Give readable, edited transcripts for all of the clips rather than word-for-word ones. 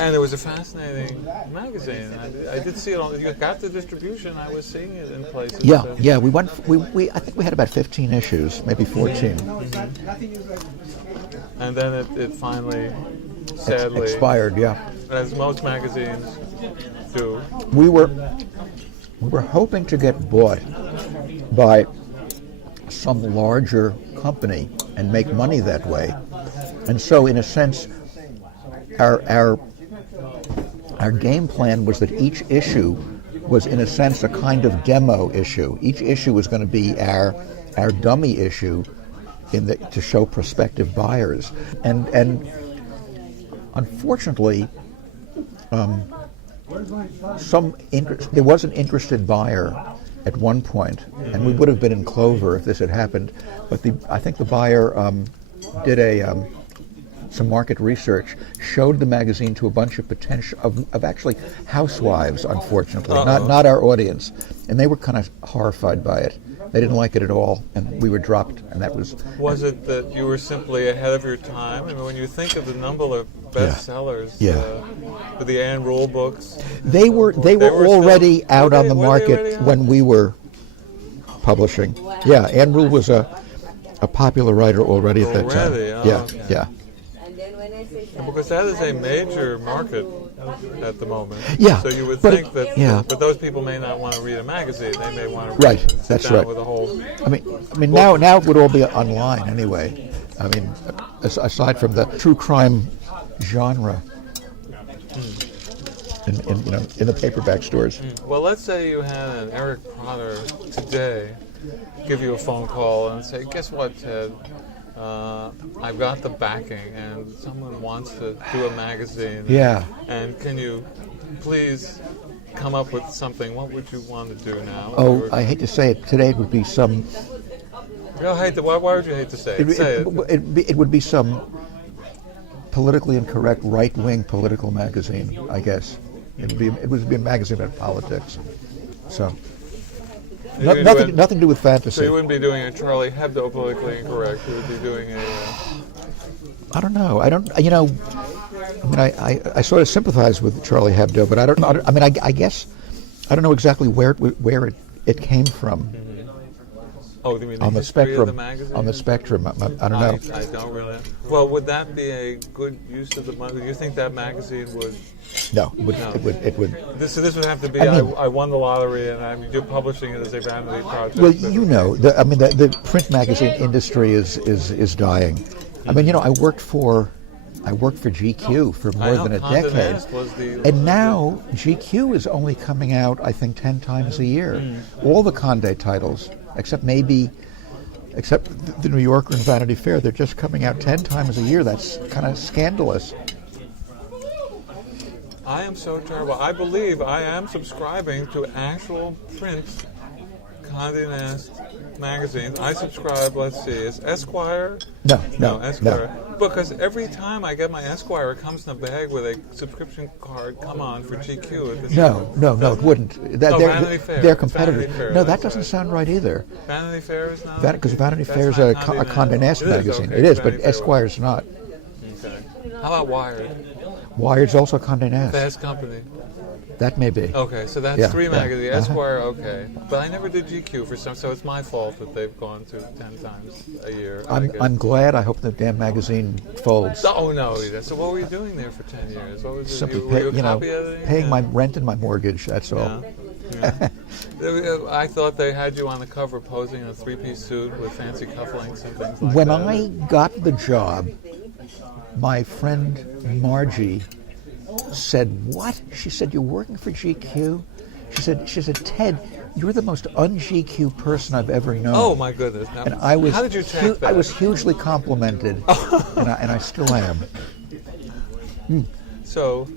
And it was a fascinating magazine. I did see it on. You got the distribution. I was seeing it in places. Yeah. We went. I think we had about 15 issues, maybe 14. And then it finally, sadly, expired. Yeah. As most magazines do. We were hoping to get bought by some larger company and make money that way, and so in a sense, our game plan was that each issue was, in a sense, a kind of demo issue. Each issue was going to be our dummy issue to show prospective buyers. And unfortunately, there was an interested buyer at one point, and we would have been in clover if this had happened. But I think the buyer did some market research, showed the magazine to a bunch of potential of actually housewives, unfortunately, not our audience, and they were kind of horrified by it. They didn't like it at all, and we were dropped, and that was... Was it that you were simply ahead of your time? I mean, when you think of the number of bestsellers, for the Ann Rule books... They were already out on the market when we were publishing. Wow. Yeah, Ann Rule was a popular writer already at that time. Yeah. Because that is a major market at the moment. Yeah. So you would think that, but those people may not want to read a magazine. They may want to sit down with a whole. I mean, now it would all be online anyway. I mean, aside from the true crime genre in the paperback stores. Well, let's say you had an Eric Potter today give you a phone call and say, "Guess what, Ted? I've got the backing, and someone wants to do a magazine. Yeah. And can you please come up with something? What would you want to do now?" Oh, I hate to say it. Today it would be some... Why would you hate to say it? Say it. It would be some politically incorrect right-wing political magazine, I guess. It would be a magazine about politics. So... nothing to do with fantasy. So you wouldn't be doing a Charlie Hebdo politically incorrect. You would be doing a... I don't know. I sort of sympathize with Charlie Hebdo, but I guess I don't know exactly where it came from. Oh, you mean on the spectrum? Of the magazine? On the spectrum, I don't know. I don't really. Well, would that be a good use of the money? Do you think that magazine would? No, it would. This would have to be. I won the lottery, and you're publishing it as a vanity project. Well, the print magazine industry is dying. I mean, I worked for GQ for more than a decade, and now GQ is only coming out, I think, 10 times a year. All the Condé titles, except the New Yorker and Vanity Fair, they're just coming out 10 times a year. That's kind of scandalous. I am so terrible. I believe I am subscribing to actual print Condé Nast magazines. I subscribe, let's see, is Esquire? No, Esquire. No. Because every time I get my Esquire, it comes in a bag with a subscriction card, come on, for GQ. No, it wouldn't. Vanity Fair. They're competitors. Fair, no, that doesn't sound right either. Vanity Fair is not? Because Vanity Fair is a Condé Nast magazine. It is, but Esquire's not. Okay. How about Wired? Wired's also Condé Nast. Fast Company. That may be. Okay, so that's three magazines. Esquire, okay. But I never did GQ for some, so it's my fault that they've gone to 10 times a year. I'm glad. I hope the damn magazine folds. Oh, no. So what were you doing there for 10 years? What was it? Simply paying my rent and my mortgage, that's all. Yeah. I thought they had you on the cover posing in a three-piece suit with fancy cufflinks and things like when that. I got the job, my friend Margie said, "What?" She said, "You're working for GQ?" She said, "Ted, you're the most un-GQ person I've ever known." Oh my goodness! Now, and I was how did you take that? I was hugely complimented, and I still am. So,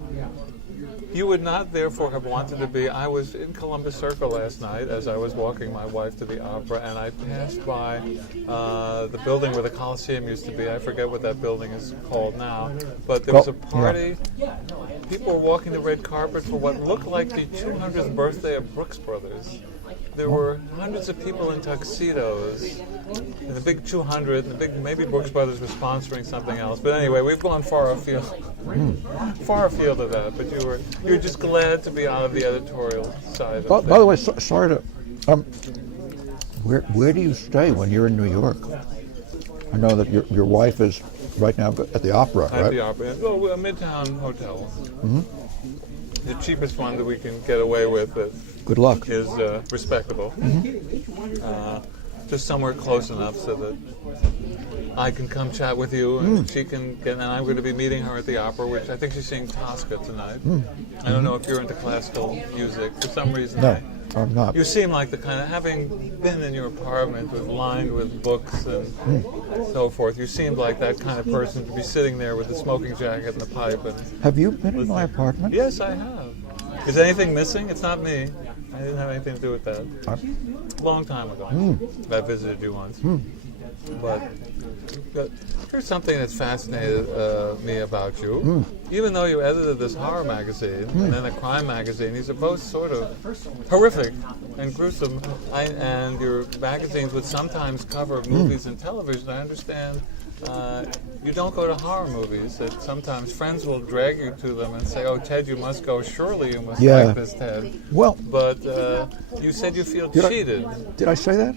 you would not therefore have wanted to be. I was in Columbus Circle last night as I was walking my wife to the opera, and I passed by the building where the Coliseum used to be. I forget what that building is called now, but there was a party. Yeah. People were walking the red carpet for what looked like the 200th birthday of Brooks Brothers. there were hundreds of people in tuxedos, and the big 200, and the big, maybe Brooks Brothers was sponsoring something else. But anyway, we've gone far afield of that. But you were just glad to be out of the editorial side. By the way, sorry to. Where do you stay when you're in New York? I know that your wife is right now at the opera, right? At the opera. Well, a Midtown hotel. Mm-hmm. The cheapest one that we can get away with. Good luck. Is respectable. Mm-hmm. Just somewhere close enough so that I can come chat with you, and she can get. And I'm going to be meeting her at the opera, which I think she's seeing Tosca tonight. I don't know if you're into classical music for some reason. No, I'm not. You seem like the kind of, having been in your apartment lined with books and so forth, you seemed like that kind of person to be sitting there with the smoking jacket and the pipe. And have you been in my apartment? Yes, I have. Is anything missing? It's not me. I didn't have anything to do with that. Long time ago. I visited you once. But here's something that's fascinated me about you. Even though you edited this horror magazine and then a crime magazine, these are both sort of horrific and gruesome. And your magazines would sometimes cover movies and television. I understand you don't go to horror movies. That sometimes friends will drag you to them and say, "Oh, Ted, you must go. Surely you must like this, Ted." Well, but you said you feel cheated. Did I say that?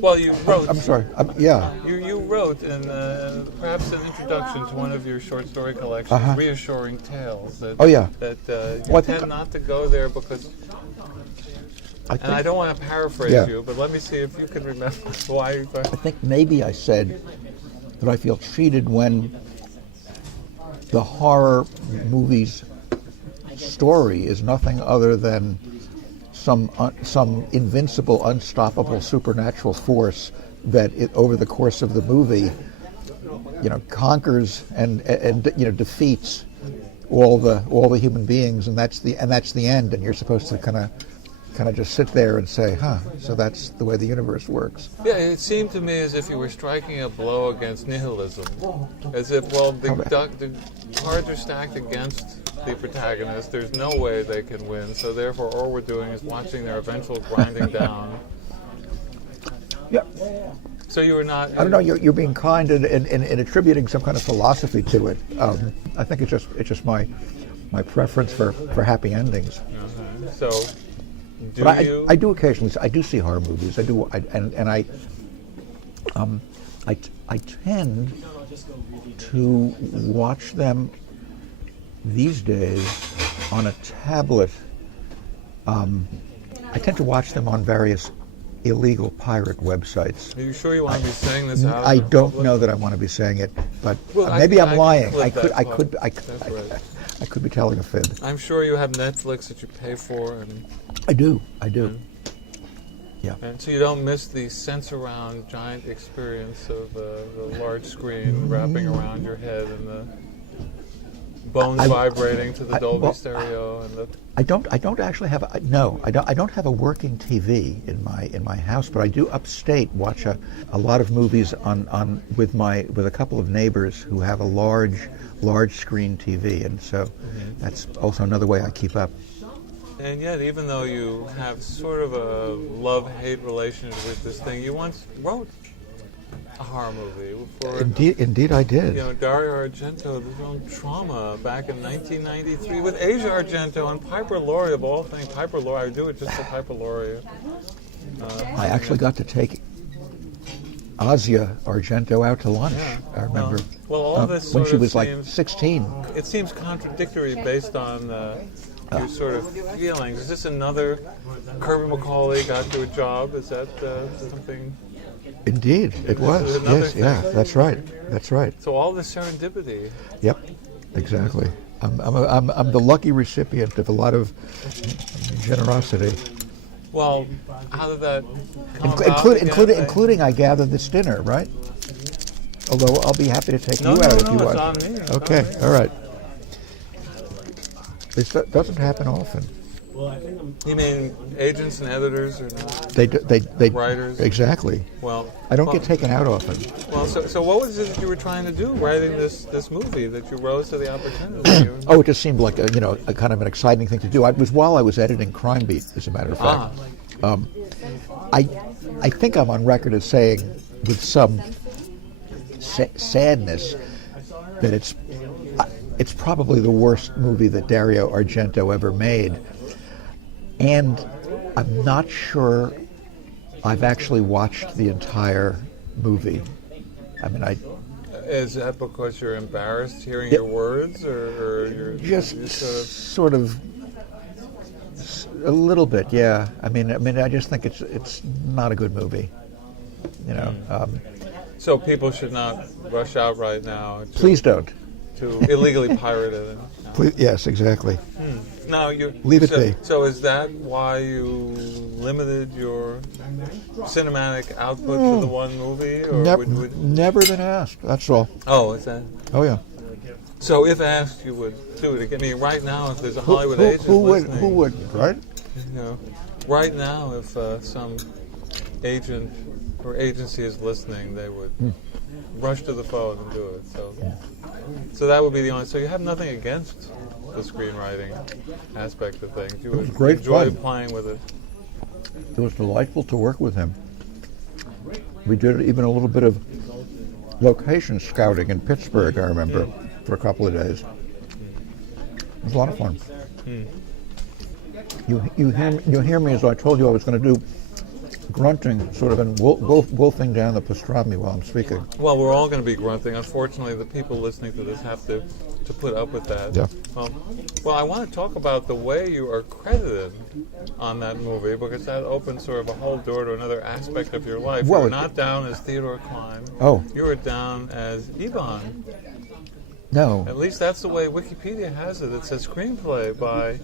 Well, you wrote. I'm sorry. Yeah. You wrote in perhaps an introduction to one of your short story collections, Reassuring Tales. That, That you tend not to go there because. I don't want to paraphrase you, but let me see if you can remember why you thought. I think maybe I said that I feel cheated when the horror movie's story is nothing other than some invincible, unstoppable supernatural force that over the course of the movie, conquers and defeats all the human beings, and that's the end, and you're supposed to kind of just sit there and say, so that's the way the universe works. Yeah, it seemed to me as if you were striking a blow against nihilism. As if, the cards are stacked against the protagonist. There's no way they can win. So therefore, all we're doing is watching their eventual grinding down. Yeah. So you were not... I don't know, you're being kind in attributing some kind of philosophy to it. I think it's just my preference for happy endings. So... I do occasionally. I do see horror movies. I do, I tend to watch them these days on a tablet. I tend to watch them on various illegal pirate websites. Are you sure you want to be saying this out? I don't know that I want to be saying it, but maybe I'm lying. I could be telling a fib. I'm sure you have Netflix that you pay for, and I do. Yeah. And so you don't miss the sense-around giant experience of the large screen wrapping around your head and the bones vibrating to the Dolby stereo and the. I don't actually have I don't have a working TV in my house, but I do upstate watch a lot of movies on with a couple of neighbors who have a large screen TV, and so that's also another way I keep up. And yet, even though you have sort of a love-hate relationship with this thing, you once wrote a horror movie. Indeed I did. Dario Argento, the film Trauma, back in 1993, with Asia Argento and Piper Laurie, of all things. Piper Laurie, I do it just for Piper Laurie. I actually got to take Asia Argento out to lunch. Yeah. I remember. Well, all this when she was seems, like 16. It seems contradictory based on your sort of feelings. Is this another Kirby McCauley got you a job? Is that something? Indeed, it was. Yes, yeah, that's right. That's right. So all this serendipity. Yep, exactly. I'm the lucky recipient of a lot of generosity. Well, how did that come about? Including I gather this dinner, right? Although I'll be happy to take you out if you want. It's on me. Okay, all right. This doesn't happen often. You mean agents and editors or they writers? Exactly. Well, I don't get taken out often. Well, so what was it that you were trying to do writing this movie that you rose to the opportunity? Oh, it just seemed like a kind of an exciting thing to do. It was while I was editing Crime Beat, as a matter of fact. I think I'm on record as saying with some sadness that it's probably the worst movie that Dario Argento ever made, and I'm not sure I've actually watched the entire movie. I mean, Is that because you're embarrassed hearing your words, or you're just you're sort of a little bit, yeah. I mean, I just think it's not a good movie, you know. So people should not rush out right now. Please don't. To illegally pirate it. Please, yes, exactly. No, you Leave it be. So is that why you limited your cinematic output to the one movie, or Never been asked. That's all. Oh, is that? Oh yeah. So if asked, you would do it again. I mean, right now, if there's a Hollywood agent listening, who would, right? You know, right now, if some agent or agency is listening, they would rush to the phone and do it. So that would be the only. So you have nothing against the screenwriting aspect of things. You would great enjoy fun. playing with it. It was delightful to work with him. We did even a little bit of location scouting in Pittsburgh, I remember, for a couple of days. It was a lot of fun. You hear me as I told you I was going to do grunting, sort of, and wolfing down the pastrami while I'm speaking. Well, we're all going to be grunting. Unfortunately, the people listening to this have to put up with that. Yeah. Well, I want to talk about the way you are credited on that movie, because that opens sort of a whole door to another aspect of your life. Well, you were not down as Theodore Klein. Oh. You were down as Ivan. No. At least that's the way Wikipedia has it. It says screenplay by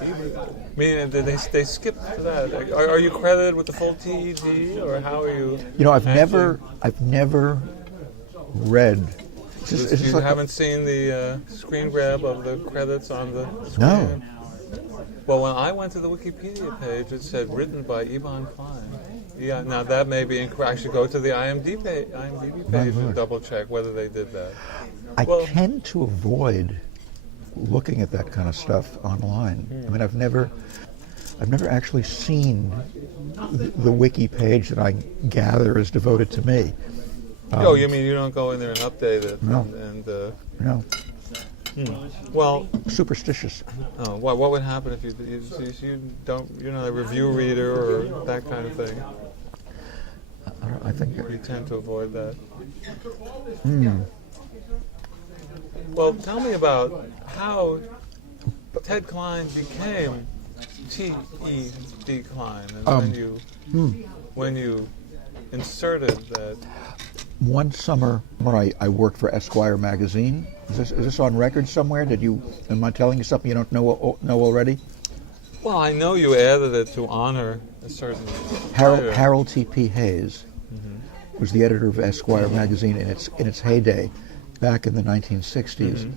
Ivan. Meaning they skipped that. Are you credited with the full TED, or how are you? You know, I've never read. You haven't seen the screen grab of the credits on the screen? No. Well, when I went to the Wikipedia page, it said written by Ivan Klein. Yeah, now that may be incorrect. I should go to the IMDb page and double check whether they did that. I tend to avoid looking at that kind of stuff online. I mean, I've never actually seen the wiki page that I gather is devoted to me. Oh, you mean you don't go in there and update it? No. No. Well, superstitious. Oh, what would happen if you don't? You're not a review reader or that kind of thing. I think you tend to avoid that. Well, tell me about how Ted Klein became T.E.D. Klein, and when you inserted that. One summer when I worked for Esquire magazine. Is this on record somewhere? Am I telling you something you don't know already? Well, I know you added it to honor a certain Harold T.P. Hayes was the editor of Esquire magazine in its heyday, back in the 1960s.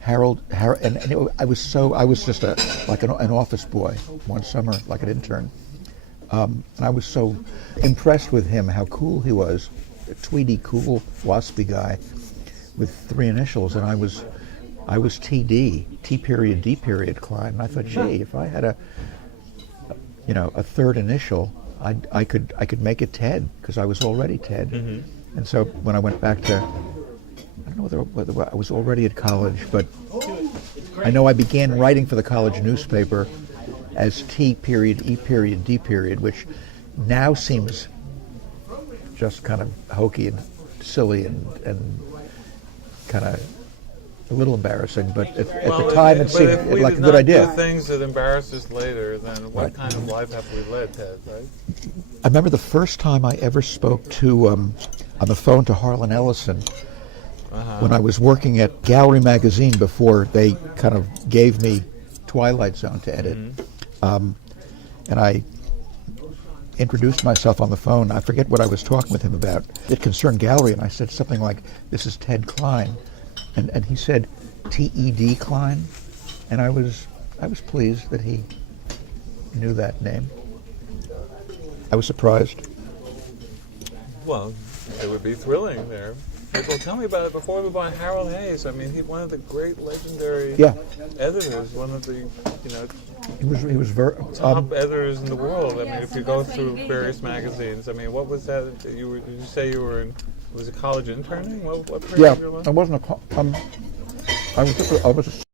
Harold, and I was just like an office boy one summer, like an intern, and I was so impressed with him, how cool he was, a tweedy, cool, waspy guy with three initials, and I was TD, T period D period Klein, and I thought, gee, if I had a third initial, I could make it Ted, because I was already Ted. And so when I went back to, I don't know whether I was already at college, but I know I began writing for the college newspaper as T period E period D period, which now seems just kind of hokey and silly and kind of a little embarrassing, but at the time it seemed like a good idea. If we did not do things that embarrass us later, then what kind of life have we led, Ted, right? I remember the first time I ever spoke to, on the phone to Harlan Ellison, when I was working at Gallery magazine before they kind of gave me Twilight Zone to edit. And I introduced myself on the phone. I forget what I was talking with him about. It concerned Gallery, and I said something like, "This is Ted Klein." And he said, T.E.D. Klein, and I was pleased that he knew that name. I was surprised. Well, it would be thrilling there. Well, tell me about it before we move on. Harold Hayes. I mean, he's one of the great legendary Yeah. editors. One of the He was very top editors in the world. I mean, if you go through various magazines, I mean, what was that? Did you say you were in? Was it college interning? What period yeah. of your life? I wasn't I was just I was a